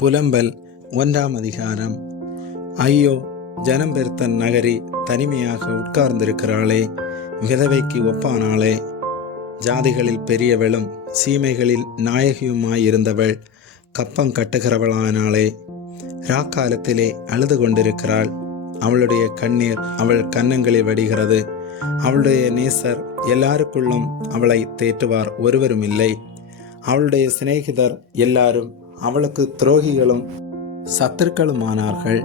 புலம்பல் 1 ஐயோ, ஜனம் பெருத்த நகரி தனிமையாக உட்கார்ந்திருக்கிறாளே, விதவைக்கு ஒப்பானாளே. ஜாதிகளில் பெரியவளும் சீமைகளில் நாயகியுமாயிருந்தவள் கப்பம் கட்டுகிறவளானாளே. ராக்காலத்திலே அழுது கொண்டிருக்கிறாள். அவளுடைய கண்ணீர் அவள் கன்னங்களில் வடிகிறது. அவளுடைய நேசர் எல்லாருக்குள்ளும் அவளை தேற்றுவார் ஒருவரும் இல்லை. அவளுடைய சிநேகிதர் எல்லாரும் அவளுக்கு துரோகிகளும் சத்துருக்களுமானார்கள்.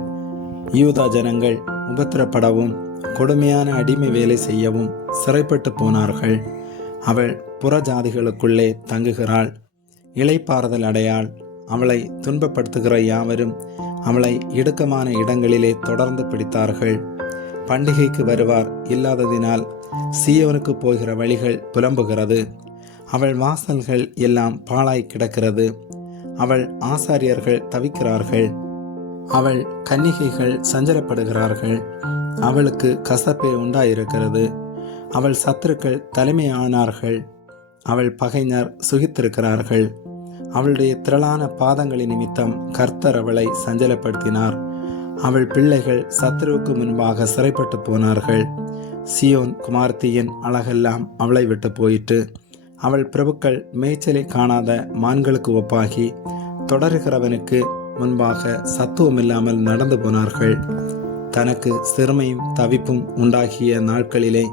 யூதா ஜனங்கள் உபத்திரப்படவும் கொடுமையான அடிமை வேலை செய்யவும் சிறைப்பட்டு போனார்கள். அவள் புறஜாதிகளுக்குள்ளே தங்குகிறாள், இளைப்பாறுதல் அடையாள். அவளை துன்பப்படுத்துகிற யாவரும் அவளை இடுக்கமான இடங்களிலே தொடர்ந்து பிடித்தார்கள். பண்டிகைக்கு வருவார் இல்லாததினால் சீயோனுக்கு போகிற வழிகள் புலம்புகிறது. அவள் வாசல்கள் எல்லாம் பாழாய் கிடக்கிறது. அவள் ஆசாரியர்கள் தவிக்கிறார்கள். அவள் கன்னிகைகள் சஞ்சலப்படுகிறார்கள். அவளுக்கு கசப்பே உண்டாயிருக்கிறது. அவள் சத்துருக்கள் தலைமையானார்கள். அவள் பகைஞர் சுகித்திருக்கிறார்கள். அவளுடைய திரளான பாதங்களின் நிமித்தம் கர்த்தர் அவளை சஞ்சலப்படுத்தினார். அவள் பிள்ளைகள் சத்துருவுக்கு முன்பாக சிறைப்பட்டு போனார்கள். சீயோன் குமார்த்தியின் அழகெல்லாம் அவளை விட்டு போயிற்று. அவள் பிரபுக்கள் மேய்ச்சலை காணாத மான்களுக்கு ஒப்பாகி தொடருகிறவனுக்கு முன்பாக சத்துவமில்லாமல் நடந்து போனார்கள். தனக்கு சிறுமையும் தவிப்பும் உண்டாகிய நாட்களிலே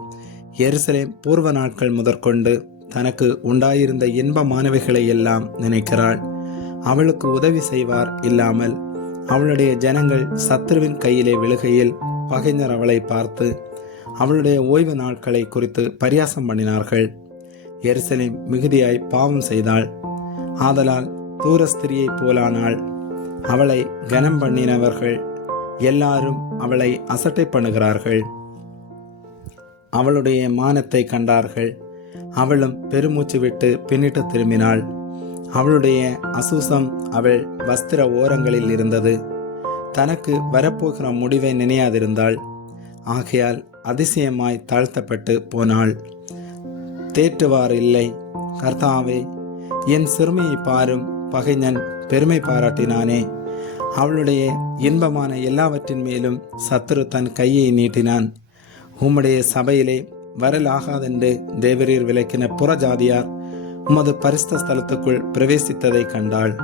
எருசலேம் பூர்வ நாட்கள் முதற்கொண்டு தனக்கு உண்டாயிருந்த இன்பமானவைகளை எல்லாம் நினைக்கிறாள். அவளுக்கு உதவி செய்வார் இல்லாமல் அவளுடைய ஜனங்கள் சத்ருவின் கையிலே விழுகையில் பகைஞர் அவளை பார்த்து அவளுடைய ஓய்வு நாட்களை குறித்து பரியாசம் பண்ணினார்கள். எருசலேம் மிகுதியாய் பாவம் செய்தாள். ஆதலால் தூரஸ்திரியை போலானாள். அவளை கனம் பண்ணினவர்கள் எல்லாரும் அவளை அசட்டை பண்ணுகிறார்கள். அவளுடைய மானத்தை கண்டார்கள். அவளும் பெருமூச்சு விட்டு பின்னிட்டு திரும்பினாள். அவளுடைய அசூசம் அவள் வஸ்திர ஓரங்களில் இருந்தது. தனக்கு வரப்போகிற முடிவை நினையாதிருந்தாள். ஆகையால் அதிசயமாய் தாழ்த்தப்பட்டு போனாள். தேற்றுவார் இல்லை. கர்த்தாவே, என் சிறுமையை பாரும். பகைஞன் பெருமை பாராட்டினானே. அவளுடைய இன்பமான எல்லாவற்றின் மேலும் சத்துரு தன் கையை நீட்டினான். உம்முடைய சபையிலே வரலாகாதென்று தேவரீர் விலக்கின புறஜாதியார் உமது பரிசுத்த ஸ்தலத்துக்குள் பிரவேசித்ததை கண்டாள்.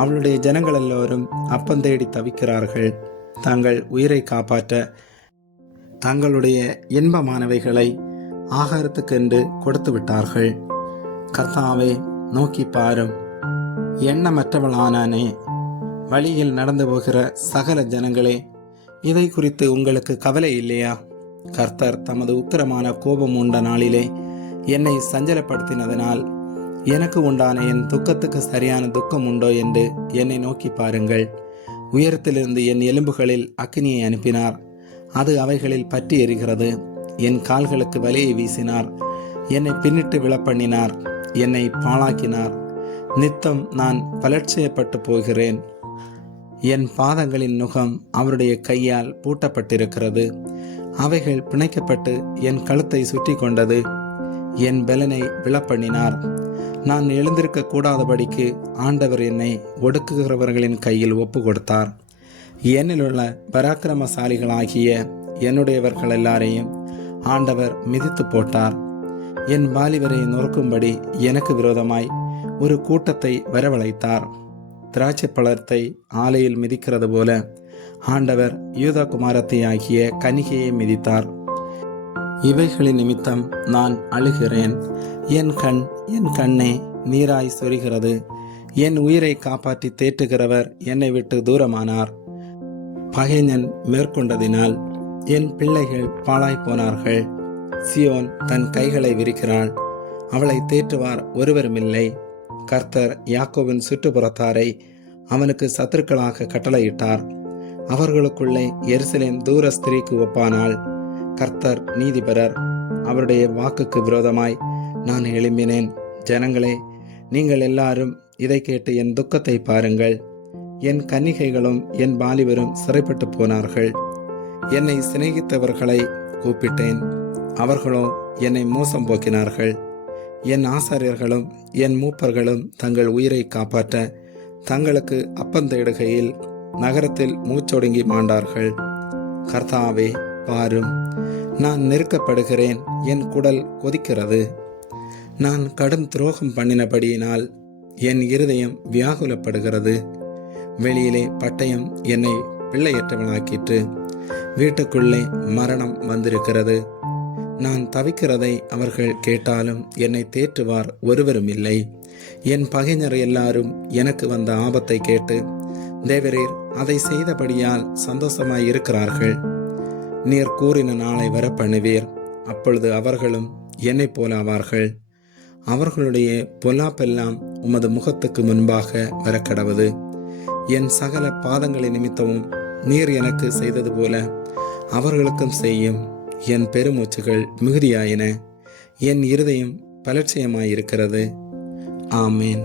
அவளுடைய ஜனங்கள் எல்லோரும் அப்பந்தேடி தவிக்கிறார்கள். தங்கள் உயிரை காப்பாற்ற தங்களுடைய இன்பமானவைகளை ஆகாரத்துக்கென்று கொடுத்து விட்டார்கள். கர்த்தாவே, நோக்கி பாரும். எண்ணமற்றவளானானே. வழியில் நடந்து போகிற சகல ஜனங்களே, இதை குறித்து உங்களுக்கு கவலை இல்லையா? கர்த்தர் தமது உக்கிரமான கோபம் உண்ட நாளிலே என்னை சஞ்சலப்படுத்தினதனால் எனக்கு உண்டான என் துக்கத்துக்கு சரியான துக்கம் உண்டோ என்று என்னை நோக்கி பாருங்கள். உயரத்திலிருந்து என் எலும்புகளில் அக்கினியை அனுப்பினார். அது அவைகளில் பற்றி எரிகிறது. என் கால்களுக்கு வலையை வீசினார். என்னை பின்னிட்டு விழப்பண்ணினார். என்னை பாழாக்கினார். நித்தம் நான் பலட்சயப்பட்டு போகிறேன். என் பாதங்களின் நுகம் அவருடைய கையால் பூட்டப்பட்டிருக்கிறது. அவைகள் பிணைக்கப்பட்டு என் கழுத்தை சுற்றி கொண்டது. என் பலனை விழப்பண்ணினார். நான் எழுந்திருக்க கூடாதபடிக்கு ஆண்டவர் என்னை ஒடுக்குகிறவர்களின் கையில் ஒப்பு கொடுத்தார். என்னிலுள்ள பராக்கிரமசாலிகளாகிய என்னுடையவர்கள் எல்லாரையும் ஆண்டவர் மிதித்து போட்டார். என் வாலிபரை நொறுக்கும்படி எனக்கு விரோதமாய் ஒரு கூட்டத்தை வரவழைத்தார். திராட்சை பழத்தை ஆலையில் மிதிக்கிறது போல ஆண்டவர் யூதா குமாரத்தை ஆகிய கன்னிகையை மிதித்தார். இவைகளின் நிமித்தம் நான் அழுகிறேன். என் கண்ணே நீராய் சொரிகிறது. என் உயிரை காப்பாற்றி தேற்றுகிறவர் என்னை விட்டு தூரமானார். பகைஞன் மேற்கொண்டதினால் என் பிள்ளைகள் பாழாய் போனார்கள். சியோன் தன் கைகளை விரிக்கிறாள். அவளை தேற்றுவார் ஒருவருமில்லை. கர்த்தர் யாக்கோவின் சுற்றுப்புறத்தாரை அவனுக்கு சத்துருக்களாக கட்டளையிட்டார். அவர்களுக்குள்ளே எருசலேம் தூர ஸ்திரீக்கு ஒப்பானாள். கர்த்தர் நீதிபரர். அவருடைய வாக்குக்கு விரோதமாய் நான் எழும்பினேன். ஜனங்களே, நீங்கள் எல்லாரும் இதை கேட்டு என் துக்கத்தை பாருங்கள். என் கன்னிகைகளும் என் வாலிபரும் சிறைப்பட்டு போனார்கள். என்னை சிநேகித்தவர்களை கூப்பிட்டேன். அவர்களோ என்னை மோசம் போக்கினார்கள். என் ஆசாரியர்களும் என் மூப்பர்களும் தங்கள் உயிரை காப்பாற்ற தங்களுக்கு அப்பம் தேடுகையில் நகரத்தில் மூச்சொடுங்கி மாண்டார்கள். கர்த்தாவே பாரும், நான் நெருக்கப்படுகிறேன், என் குடல் கொதிக்கிறது. நான் கடும் துரோகம் பண்ணினபடியினால் என் இருதயம் வியாகுலப்படுகிறது. வெளியிலே பட்டயம் என்னை பிள்ளையற்றவனாக்கிற்று, வீட்டுக்குள்ளே மரணம் வந்திருக்கிறது. நான் தவிக்கிறதை அவர்கள் கேட்டாலும் என்னை தேற்றுவார் ஒருவரும் இல்லை. என் பகைஞர் எல்லாரும் எனக்கு வந்த ஆபத்தை கேட்டு தேவரீர் அதை செய்தபடியால் சந்தோஷமாய் இருக்கிறார்கள். நீர் கூறின நாளை வர பண்ணுவீர், அப்பொழுது அவர்களும் என்னை போல ஆவார்கள். அவர்களுடைய பொல்லாப்பெல்லாம் உமது முகத்துக்கு முன்பாக வரக்கடவது. என் சகல பாதங்களின் நிமித்தமும் நீர் எனக்கு செய்தது போல அவர்களுக்கும் செய்யும். என் பெருமூச்சுகள் மிகுதியாயின, என் இருதயம் பலட்சியமாயிருக்கிறது. ஆமேன்.